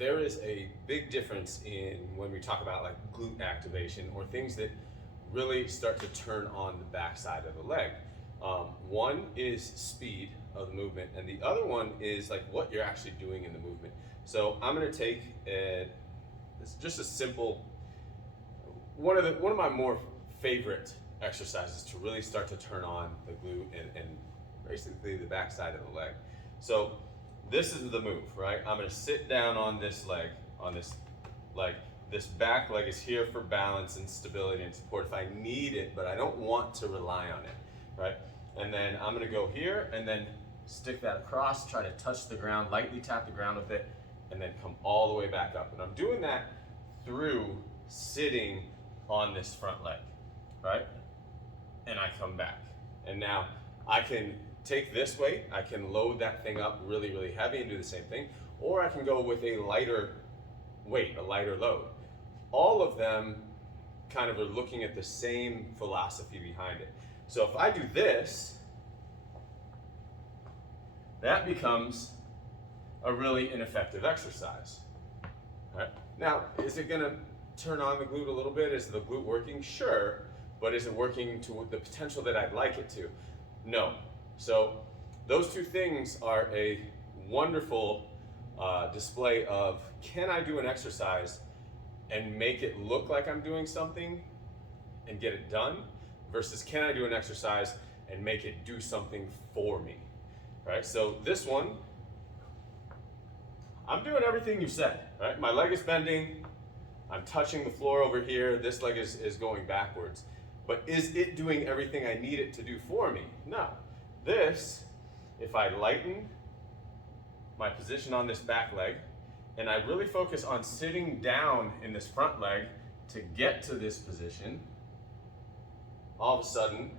there is a big difference in when we talk about like glute activation or things that really start to turn on the backside of the leg. One is speed of the movement, and the other one is like what you're actually doing in the movement. So I'm going to take it's just a simple one of my more favorite exercises to really start to turn on the glute and basically the backside of the leg. So this is the move, right? I'm going to sit down on this leg, on this leg. This back leg is here for balance and stability and support if I need it, but I don't want to rely on it, right? And then I'm going to go here and then stick that across, try to touch the ground, lightly tap the ground with it, and then come all the way back up. And I'm doing that through sitting on this front leg, right? And I come back. And now I can take this weight, I can load that thing up really, really heavy and do the same thing, or I can go with a lighter weight, a lighter load. All of them kind of are looking at the same philosophy behind it. So if I do this, that becomes a really ineffective exercise. Right? Now, is it going to turn on the glute a little bit? Is the glute working? Sure, but is it working to the potential that I'd like it to? No. So those two things are a wonderful display of, can I do an exercise and make it look like I'm doing something and get it done, versus can I do an exercise and make it do something for me, right? So this one, I'm doing everything you said, right? My leg is bending, I'm touching the floor over here, this leg is going backwards. But is it doing everything I need it to do for me? No. This, if I lighten my position on this back leg, and I really focus on sitting down in this front leg to get to this position, all of a sudden,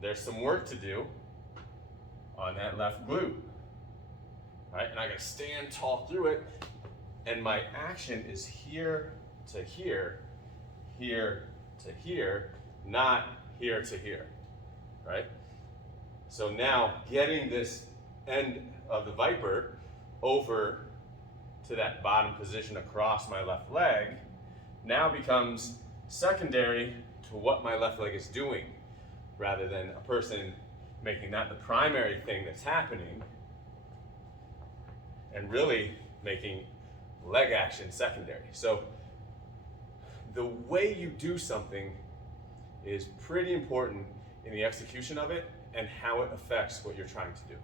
there's some work to do on that left glute, right? And I gotta stand tall through it, and my action is here to here, here to here, not here to here, right? So now getting this end of the viper over to that bottom position across my left leg now becomes secondary to what my left leg is doing, rather than a person making that the primary thing that's happening and really making leg action secondary. So the way you do something is pretty important in the execution of it and how it affects what you're trying to do.